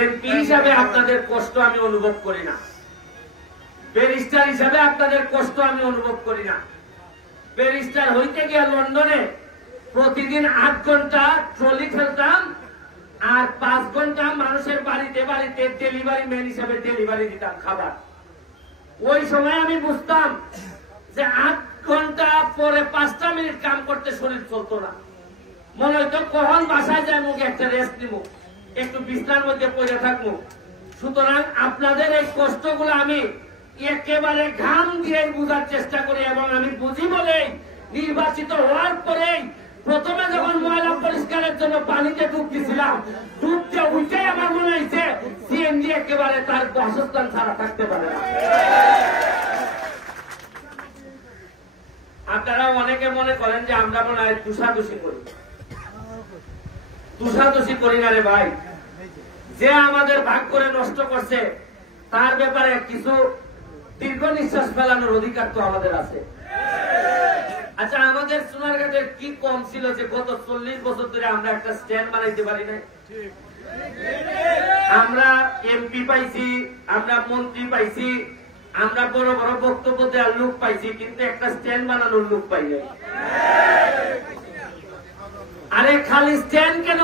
MP হিসাবে আপনাদের কষ্ট আমি অনুভব করি না, ব্যারিস্টার হিসাবে আপনাদের কষ্ট আমি অনুভব করি না। ব্যারিস্টার হইতে গিয়ে লন্ডনে প্রতিদিন 8 ঘন্টা ট্রলি ফেলতাম আর 5 ঘন্টা মানুষের বাড়িতে বাড়িতে ডেলিভারি ম্যান হিসাবে ডেলিভারি দিতাম খাবার। ওই সময় আমি বুঝতাম যে 8 ঘন্টা পরে 5টা মিনিট কাম করতে শরীর চলতো না। মনে হইতো কখন বাসায় যায় মুখে একটা রেস্ট নিব, একটু বিছনার মধ্যে পড়ে থাকবো। সুতরাং আপনাদের এই কষ্টগুলো আমি একেবারে ঘাম দিয়ে বুঝার চেষ্টা করি এবং আমি বুঝি বলেই নির্বাচিত হওয়ার পরেই প্রথমে যখন ময়লা পরিষ্কারের জন্য পানিতে ডুব দিয়েছিলাম, ডুবতে উঠেই আমার মনে হয়েছে সিএনজি একেবারে তার বাসস্থান ছাড়া থাকতে পারে না। আপনারা অনেকে মনে করেন যে আমরা মনে হয় তুষাদুষি করি। তুষাদুষি করি না রে ভাই। যে আমাদের ভাগ করে নষ্ট করছে তার ব্যাপারে কিছু দীর্ঘ নিঃশ্বাস ফেলানোর অধিকার তো আমাদের আছে। আচ্ছা, আমাদের সোনারঘাটের কি কম ছিল যে গত 40 বছর ধরে আমরা একটা স্ট্যান্ড বানাইতে পারি না? আমরা এমপি পাইছি, আমরা মন্ত্রী পাইছি, আমরা বড় বড় বক্তব্য দেওয়ার লোক পাইছি, কিন্তু একটা স্ট্যান্ড বানানোর লোক পাই নাই। আরে খালি স্ট্যান্ড কেন?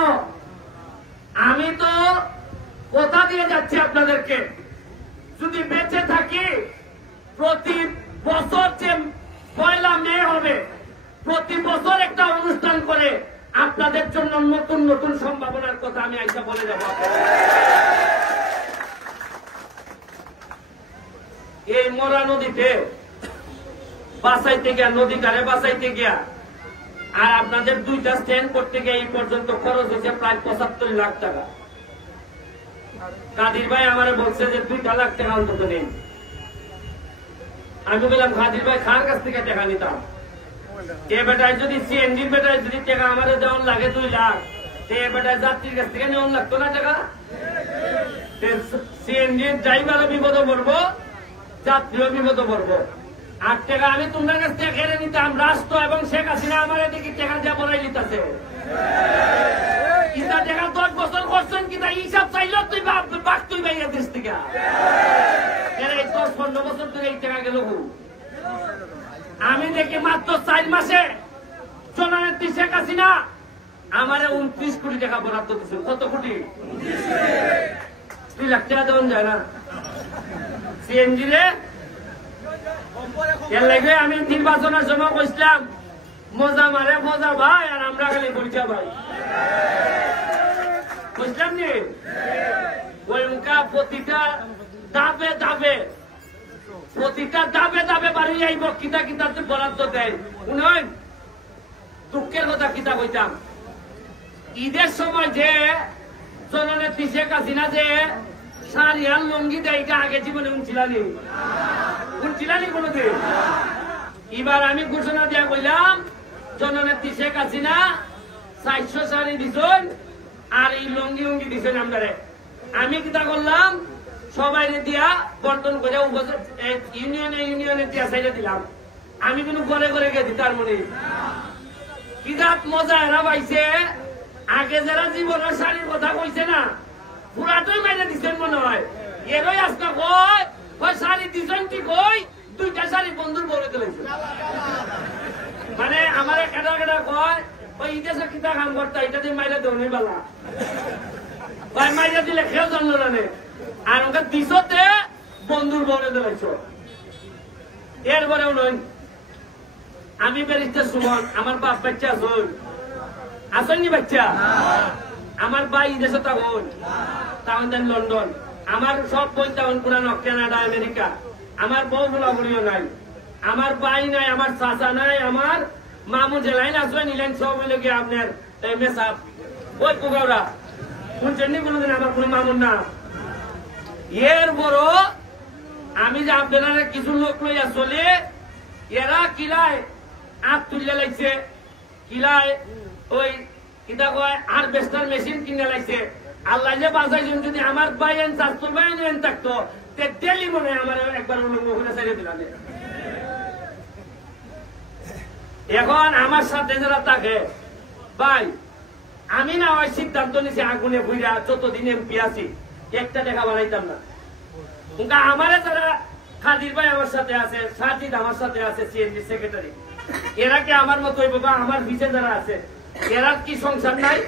আমি তো কথা দিয়ে যাচ্ছি আপনাদেরকে, যদি বেঁচে থাকি প্রতি বছর যে 1 মে হবে, প্রতি বছর একটা অনুষ্ঠান করে আপনাদের জন্য নতুন নতুন সম্ভাবনার কথা আমি আইসা বলে যাব। এই মরা নদীতে বাঁচাইতে গিয়া, নদীটারে বাঁচাইতে গিয়া আর আপনাদের 2টা স্ট্যান্ড করতে গিয়ে এই পর্যন্ত খরচ হয়েছে প্রায় 75 লাখ টাকা। কাদির ভাই আমারে বলছে যে 2 লাখ টাকা অন্তত নেই। আমি বললাম কাদির ভাই খার কাছ থেকে টাকা নিতাম, এ বেটায় যদি সিএনজির বেটায় যদি টাকা আমাদের দেওয়ার লাগে 2 লাখ, এ বেটায় যাত্রীর কাছ থেকে নেওয়ার লাগতো না টাকা? সিএনজির ড্রাইভারও বিপদে পড়বো, যাত্রীও বিপদে পড়বো। 8 টাকা আমি তোমার কাছ থেকে কেড়ে নিতাম, রাষ্ট্র এবং শেখ হাসিনা আমার এদিকে টাকা দিয়ে বড়াই নিতেছে। কিতা টাকা 10 বছর করছেন, কিতা হিসাব চাইল তুই বাক তুই বাইরে দেশ থেকে। এই 10-15 বছর ধরে এই টাকা গেল। আমি দেখি মাত্র 4 মাসে জননেত্রী শেখ হাসিনা আমারে 29 কোটি টাকা বরাদ্দ দিচ্ছে। কত কোটি? 2 লাখ টাকা দেওয়া যায় না সিএনজি রে। এর লাগে আমি নির্বাচনের সময় কইছিলাম মজা মারে মজা ভাই, আর আমরা খালি পরিচয় ভাই বুঝলাম নি। ওই উনকা প্রতিটা দাবে দাবে বাড়ি আইব, কিতা কিতা বরাদ্দ দেয়। উনি দুঃখের কথা কিতা কইতাম, ঈদের সময় যে জননেত্রী শেখ হাসিনা যে শাড়ি আর লুঙ্গি দেয়, এটা আগে জীবনে উনছিলানি কোনদিন? এবার আমি ঘোষণা দিয়া কইলাম জননেত্রী শেখ হাসিনা 400 শাড়ি দিছেন আর এই লুঙ্গি উঙ্গি দিছেন। আমি কিতা করলাম, সবাই দিয়া বর্তন করে ইউনিয়নে দিয়া সাইডে দিলাম। আমি কিন্তু ঘরে ঘরে গেছি। তার মনে কিরাত মজা এরা পাইছে। আগে যারা জীবনের শাড়ির কথা কইছে না, পুরাটাই মাইনে দিচ্ছেন মনে হয়। এরই আজকে কয় শাড়ি দিচ্ছেন ঠিক, ওই 2টা শাড়ি বন্ধুর বলে দিলেছে। মানে আমার কেটা কেটা কয় ওই ইতিহাসের কিতা কাম করতা, এটা দিয়ে মাইরা দেওয়া বেলা ভাই, মাইরা দিলে খেয়েও জানলো না। আর ওকে দিশতে বন্ধুর বলে দিলেছ। এরপরেও নয়, আমি ব্যারিস্টার সুমন, আমার বাপ বাচ্চা আসেননি বাচ্চা, আমার ভাই দেশে তখন দেন লন্ডন, আমার সব বই তখন পুরানো কানাডা আমেরিকা, আমার বউ বুড়াবুড়িও নাই, আমার ভাই নাই, আমার চাচা নাই, আমার মামু জেলাইন আসবে নিলেন সব মিলে গিয়ে আপনার মেসাপ ওই কুকাওরা শুনছেন কোনদিন আমার কোন মামুর না। এর বড় আমি যে আপনারা কিছু লোক লইয়া চলে, এরা কিলায় আপ তুলে লাগছে, কিলায় ওই কিতা কয় হারভেস্টার মেশিন কিনে লাগছে। আল্লাহ যে বাঁচাইছেন, যদি আমার বাইন চাষতুর বাইন থাকতো ডেলি মনে আমার একবার ওখানে ছেড়ে দিলাম। এখন আমার সাথে যারা থাকে ভাই, আমি না ওই সিদ্ধান্ত নিছি আগুনে বুঝা যতদিন এমপি আছি একটা টাকা বানাইতাম না। আমারে যারা খাদির ভাই আমার সাথে আছে, সাজিদ আমার সাথে আছে, সিএনজি সেক্রেটারি, এরা কি আমার মতোই বাবা? আমার ভিসে যারা আছে এরা কি সংসার নাই?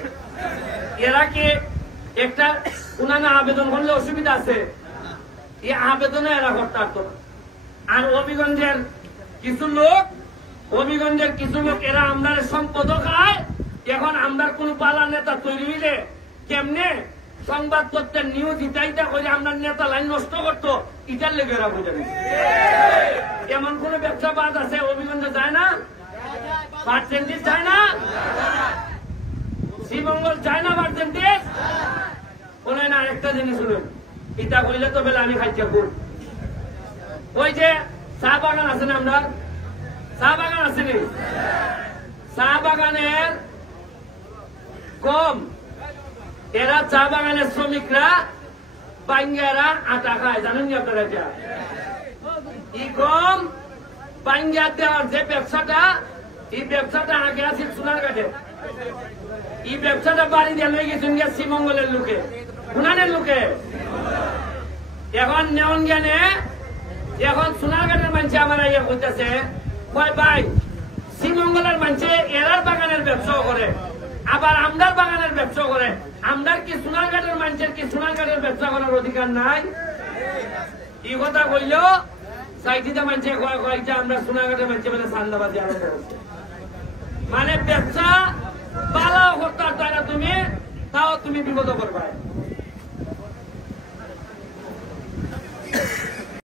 এরা কি একটা উনানা আবেদন করলে অসুবিধা আছে? এই আবেদনে এরা করতে পারতো না। আর হবিগঞ্জের কিছু লোক এরা আমরার সম্পদ খায়। এখন আমরার কোন পালা নেতা তৈরি হইলে কেমনে সংবাদপত্রের নিউজ ইটাইটা করে আমরা নেতা লাইন নষ্ট করতো, ইটার লেগে এরা বুঝে নেই। এমন কোন ব্যবসা বাদ আছে হবিগঞ্জে যায় না? পার্সেন্টেজ যায় না? শ্রীমঙ্গল যায় না পার্সেন্টেজ? বলে না একটা জিনিস শুনুন, ইটা কইলে তো বেলা আমি খাইছি খুব। ওই যে চা বাগান আছে না, আমরা চা বাগান আছে নি, চা বাগানের কম এরা চা বাগানের শ্রমিকরা বাঙ্গারা আটা খায়, জানেন নি আপনারা? এটা ই কম বাঙ্গা দেওয়ার যে ব্যবসাটা, এই ব্যবসাটা আগে আছে সোনারঘাটে। এই ব্যবসাটা বাড়ি দিয়ে লই গেছেন শ্রীমঙ্গলের লোকে, গুনানের লোকে। এখন নেওয়ান জ্ঞানে এখন সোনারঘাটের মানুষ আমার ইয়ে করতেছে, কয় ভাই শ্রীমঙ্গলের মানুষে এরার বাগানের ব্যবসাও করে, আবার আমদার বাগানের ব্যবসা করে। আমদার কি সোনারঘাটের মানুষের কি সোনারঘাটের ব্যবসা করার অধিকার নাই? এই কথা কইলেও সাইটিতে মানুষে কয়েকটা আমরা সোনারঘাটের মানুষে মানে সান্দাবাজি আরম্ভ করছে। মানে ব্যবসা পালাও করতে পারতো না তুমি, তাও তুমি বিপদ করবা।